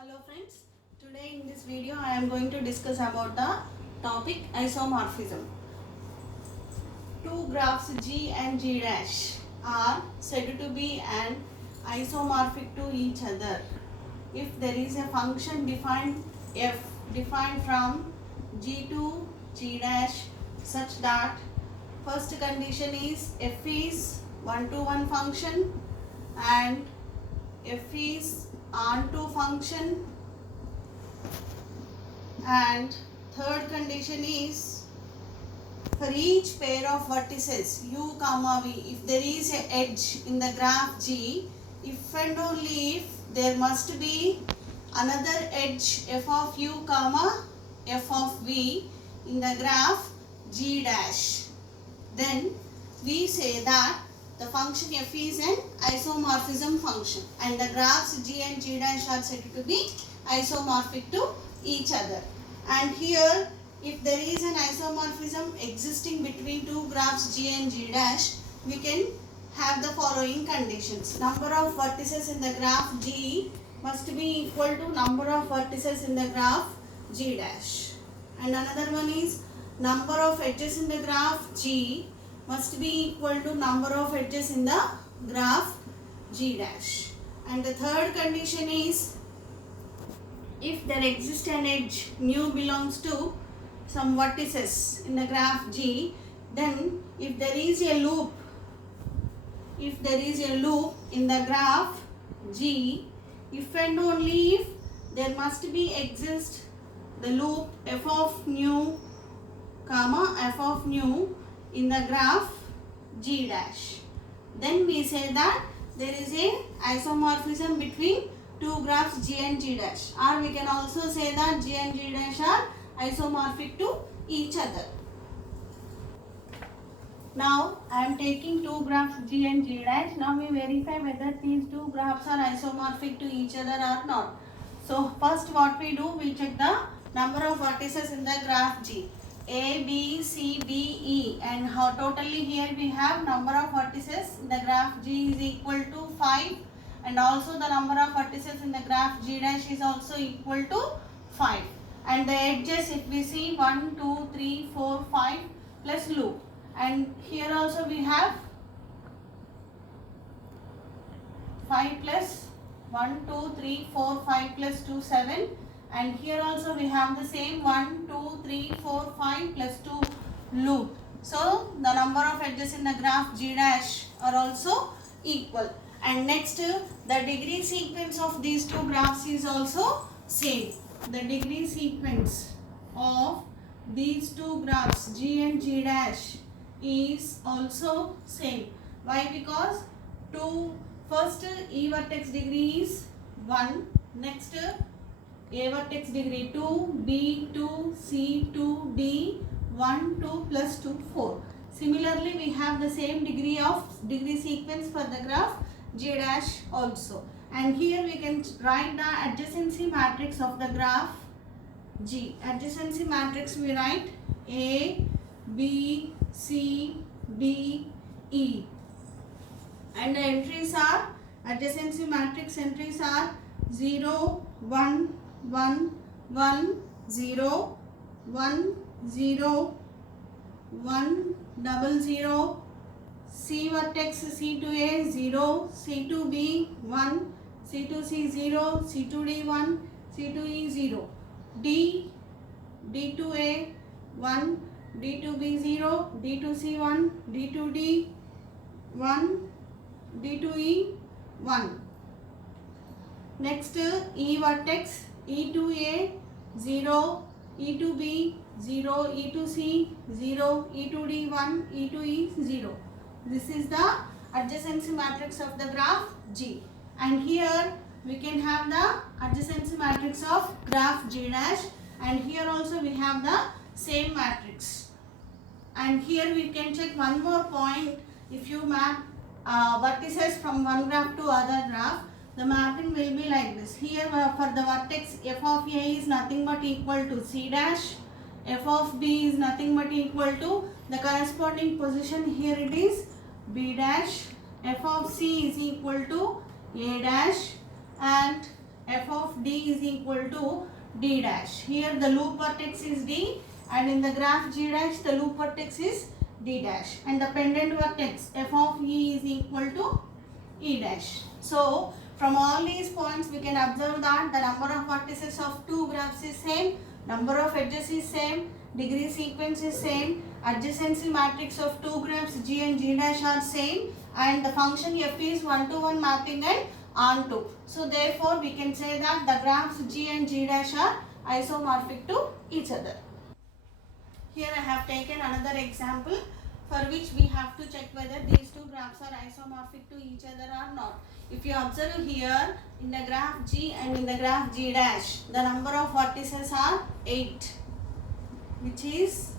Hello friends, today in this video I am going to discuss about the topic isomorphism. Two graphs G and G dash are said to be an isomorphic to each other if there is a function defined f defined from G to G dash such that first condition is f is one-to-one function and f is onto function, and third condition is for each pair of vertices u comma v, if there is a edge in the graph G, if and only if there must be another edge f of u comma f of v in the graph G dash, then we say that the function f is an isomorphism function and the graphs G and G dash are said to be isomorphic to each other. And here if there is an isomorphism existing between two graphs G and G dash, we can have the following conditions. Number of vertices in the graph G must be equal to number of vertices in the graph G dash. And another one is number of edges in the graph G must be equal to number of edges in the graph G dash. And the third condition is if there exists an edge nu belongs to some vertices in the graph G, then if there is a loop in the graph G, if and only if there must be exist the loop f of nu comma f of nu in the graph G dash, then we say that there is a isomorphism between two graphs G and G dash, or we can also say that G and G dash are isomorphic to each other. Now I am taking two graphs G and G dash. Now we verify whether these two graphs are isomorphic to each other or not. So first what we do, we check the number of vertices in the graph G. A, B, C, D, E, and how totally here we have number of vertices in the graph G is equal to 5, and also the number of vertices in the graph G dash is also equal to 5, and the edges if we see 1, 2, 3, 4, 5 plus loop, and here also we have 5 plus 1, 2, 3, 4, 5 plus 2, 7. And here also we have the same 1, 2, 3, 4, 5 plus 2 loop. So the number of edges in the graph G dash are also equal. And next the degree sequence of these two graphs is also same. The degree sequence of these two graphs G and G dash is also same. Why? Because first E vertex degree is 1, next A vertex degree 2, B 2, C 2, D 1, 2 plus 2, 4. Similarly, we have the same degree sequence for the graph G dash also. And here we can write the adjacency matrix of the graph G. Adjacency matrix we write A, B, C, D, E. And the entries are, adjacency matrix entries are 0, 1, 1, 1, 0, 1, 0, 1, double 0, C vertex C2A 0, C2B 1, C2C 0, C2D 1, C2E 0, D, D2A 1, D2B 0, D2C 1, D2D 1, D2E 1. Next E vertex E2A 0, E2B 0, E2C 0, E2D 1, E2E 0. This is the adjacency matrix of the graph G. And here we can have the adjacency matrix of graph G dash, and here also we have the same matrix. And here we can check one more point. If you map vertices from one graph to other graph, the mapping will be like this. Here for the vertex f of A is nothing but equal to C dash, f of B is nothing but equal to the corresponding position, here it is B dash, f of C is equal to A dash, and f of d is equal to d dash. Here the loop vertex is d, and in the graph g dash the loop vertex is d dash, and the pendant vertex f of e is equal to e dash. So from all these points we can observe that the number of vertices of two graphs is same, number of edges is same, degree sequence is same, adjacency matrix of two graphs g and g dash are same, and the function f is one-to-one mapping and onto. So therefore we can say that the graphs g and g dash are isomorphic to each other. Here I have taken another example for which we have to check whether these two graphs are isomorphic to each other or not. If you observe here, in the graph G and in the graph G dash, the number of vertices are 8, which is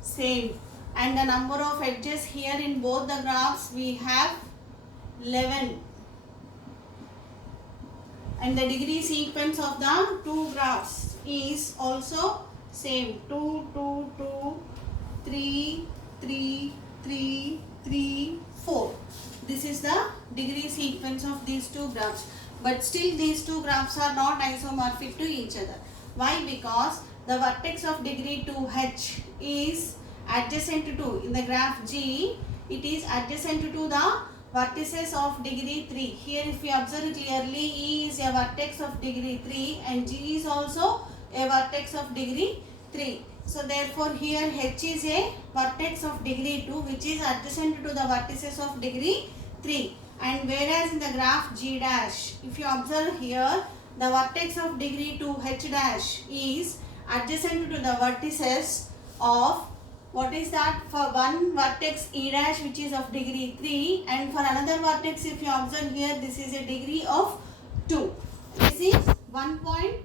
same, and the number of edges here in both the graphs we have 11, and the degree sequence of the two graphs is also same, 2, 2, 2, 3, 3, 3, 3, 4. This is the degree sequence of these two graphs, but still these two graphs are not isomorphic to each other. Why? Because the vertex of degree 2h is adjacent to, in the graph G, it is adjacent to the vertices of degree 3. Here if we observe clearly, E is a vertex of degree 3 and G is also a vertex of degree 3. So therefore here H is a vertex of degree 2 which is adjacent to the vertices of degree 3, and whereas in the graph G dash, if you observe here, the vertex of degree 2 H dash is adjacent to the vertices of, what is that, for one vertex E dash which is of degree 3, and for another vertex if you observe here, this is a degree of 2. This is one point.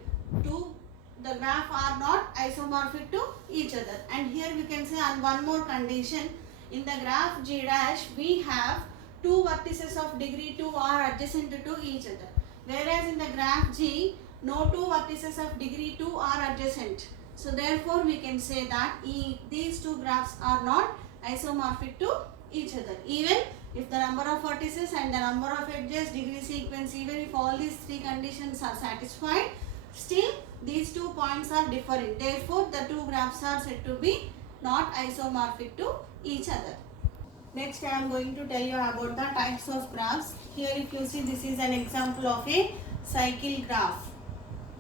Two the graph are not isomorphic to each other, and here we can say on one more condition, in the graph G dash we have two vertices of degree 2 are adjacent to each other, whereas in the graph G no two vertices of degree 2 are adjacent. So therefore we can say that these two graphs are not isomorphic to each other, even if the number of vertices and the number of edges, degree sequence, even if all these three conditions are satisfied, still these 2 points are different. Therefore the two graphs are said to be not isomorphic to each other. Next I am going to tell you about the types of graphs. Here if you see, this is an example of a cycle graph.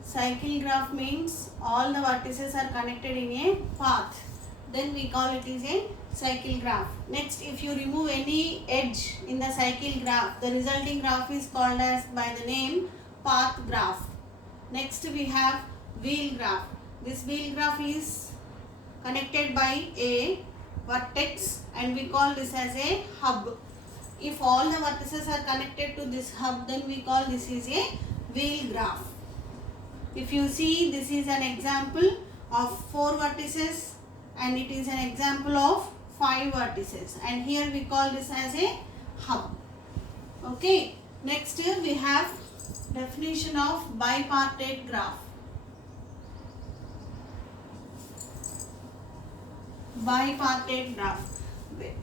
Cycle graph means all the vertices are connected in a path. Then we call it is a cycle graph. Next, if you remove any edge in the cycle graph, the resulting graph is called as by the name path graph. Next we have wheel graph. This wheel graph is connected by a vertex and we call this as a hub. If all the vertices are connected to this hub, then we call this is a wheel graph. If you see, this is an example of 4 vertices and it is an example of 5 vertices, and here we call this as a hub. Okay. Next here we have definition of bipartite graph. Bipartite graph.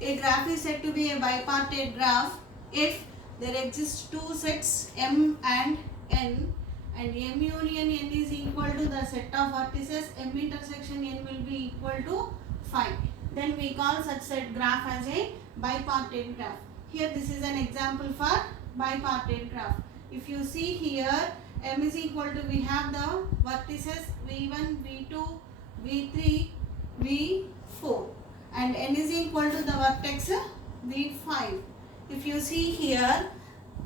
A graph is said to be a bipartite graph if there exists two sets M and N, and M union N is equal to the set of vertices, M intersection N will be equal to 5. Then we call such set graph as a bipartite graph. Here this is an example for bipartite graph. If you see here, M is equal to, we have the vertices V1, V2, V3, V4, and N is equal to the vertex V5. If you see here,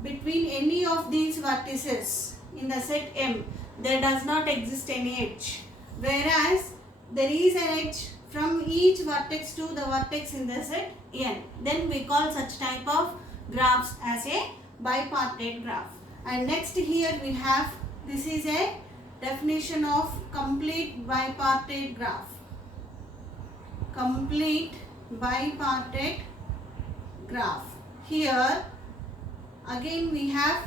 between any of these vertices in the set M, there does not exist any edge, whereas there is an edge from each vertex to the vertex in the set N. Then we call such type of graphs as a bipartite graph. And next here we have, this is a definition of complete bipartite graph. Complete bipartite graph. Here again we have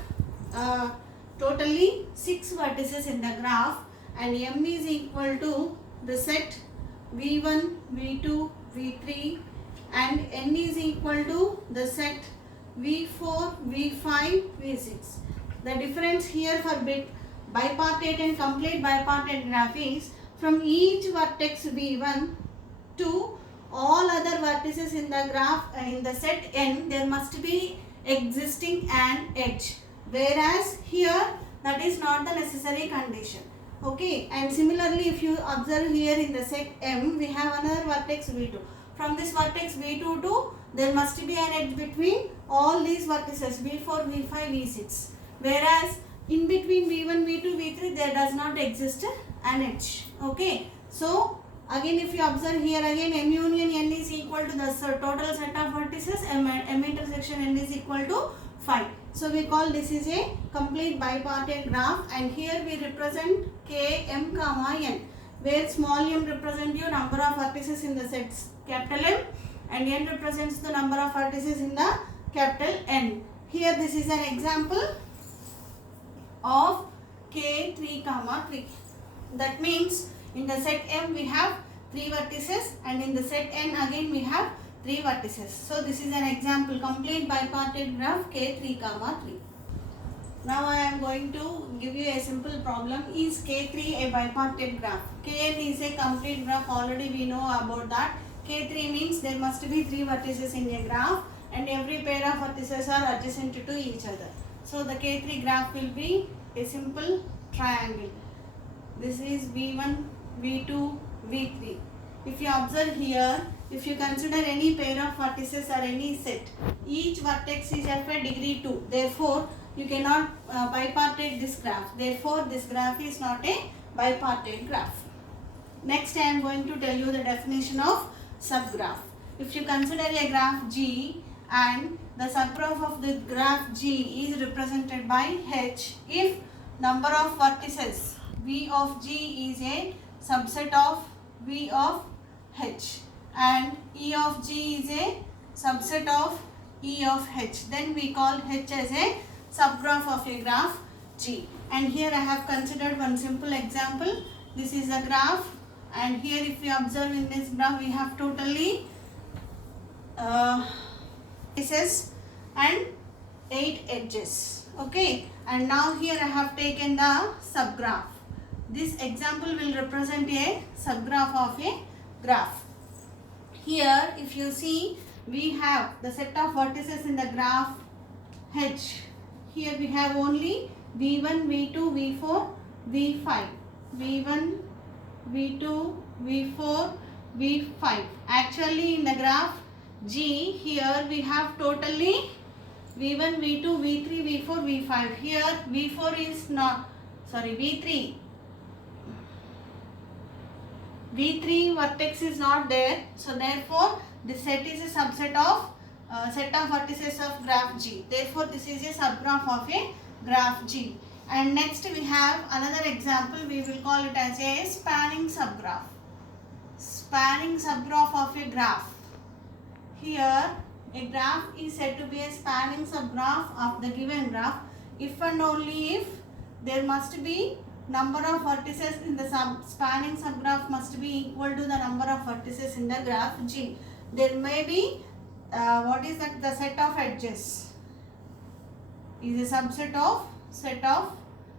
totally 6 vertices in the graph, and M is equal to the set V1, V2, V3, and N is equal to the set V4, V5, V6. The difference here for bipartite and complete bipartite graph is from each vertex V1 to all other vertices in the graph in the set N, there must be existing an edge, whereas here that is not the necessary condition. Okay, and similarly if you observe here in the set M, we have another vertex V2. From this vertex V2 to, there must be an edge between all these vertices V4, V5, V6, whereas in between V1, V2, V3 there does not exist an edge. Okay, so again if you observe here again M union N is equal to the total set of vertices, M intersection N is equal to 5. So we call this is a complete bipartite graph, and here we represent K, M, comma N, where small m represent your number of vertices in the sets capital M, and N represents the number of vertices in the capital N. Here this is an example of K 3, comma 3. That means in the set M we have 3 vertices, and in the set N again we have 3 vertices. So this is an example, complete bipartite graph K 3, comma 3. Now I am going to give you a simple problem. Is K3 a bipartite graph? Kn is a complete graph, already we know about that. K3 means there must be 3 vertices in a graph, and every pair of vertices are adjacent to each other. So the K3 graph will be a simple triangle. This is V1, V2, V3. If you observe here, if you consider any pair of vertices or any set, each vertex is of a degree 2. Therefore, you cannot bipartite this graph. Therefore, this graph is not a bipartite graph. Next, I am going to tell you the definition of subgraph. If you consider a graph G and the subgraph of the graph G is represented by H if number of vertices V of G is a subset of V of H and E of G is a subset of E of H, then we call H as a subgraph of a graph G. And here I have considered one simple example. This is a graph, and here if you observe in this graph we have totally faces and 8 edges. Okay, and now here I have taken the subgraph. This example will represent a subgraph of a graph. Here if you see, we have the set of vertices in the graph H. Here we have only V1, V2, V4, V5. V1, V2, V4, V5. Actually in the graph G, here we have totally V1, V2, V3, V4, V5. Here V4 is not, sorry, V3 vertex is not there. So therefore this set is a subset of set of vertices of graph G. Therefore this is a subgraph of a graph G. And next we have another example. We will call it as a spanning subgraph. Spanning subgraph of a graph. Here a graph is said to be a spanning subgraph of the given graph if and only if there must be number of vertices in the spanning subgraph must be equal to the number of vertices in the graph G. There may be what is that? The set of edges is a subset of set of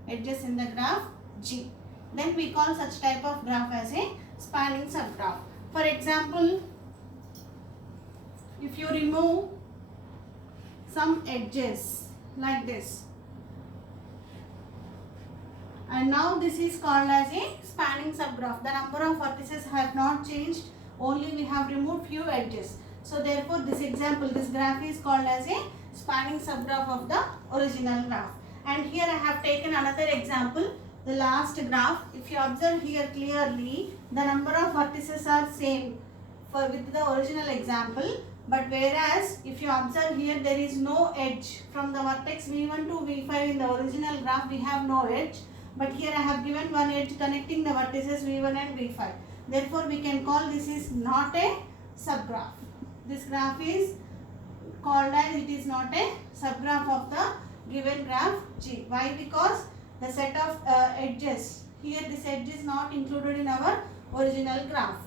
edges in the graph G. Then we call such type of graph as a spanning subgraph. For example, if you remove some edges like this, and now this is called as a spanning subgraph. The number of vertices have not changed, only we have removed few edges. So therefore this example, this graph is called as a spanning subgraph of the original graph. And here I have taken another example, the last graph. If you observe here clearly, the number of vertices are same with the original example. But whereas if you observe here, there is no edge. From the vertex V1 to V5 in the original graph we have no edge. But here I have given one edge connecting the vertices V1 and V5. Therefore we can call this is not a subgraph. This graph is called as it is not a subgraph of the given graph G. Why? Because the set of edges, here this edge is not included in our original graph.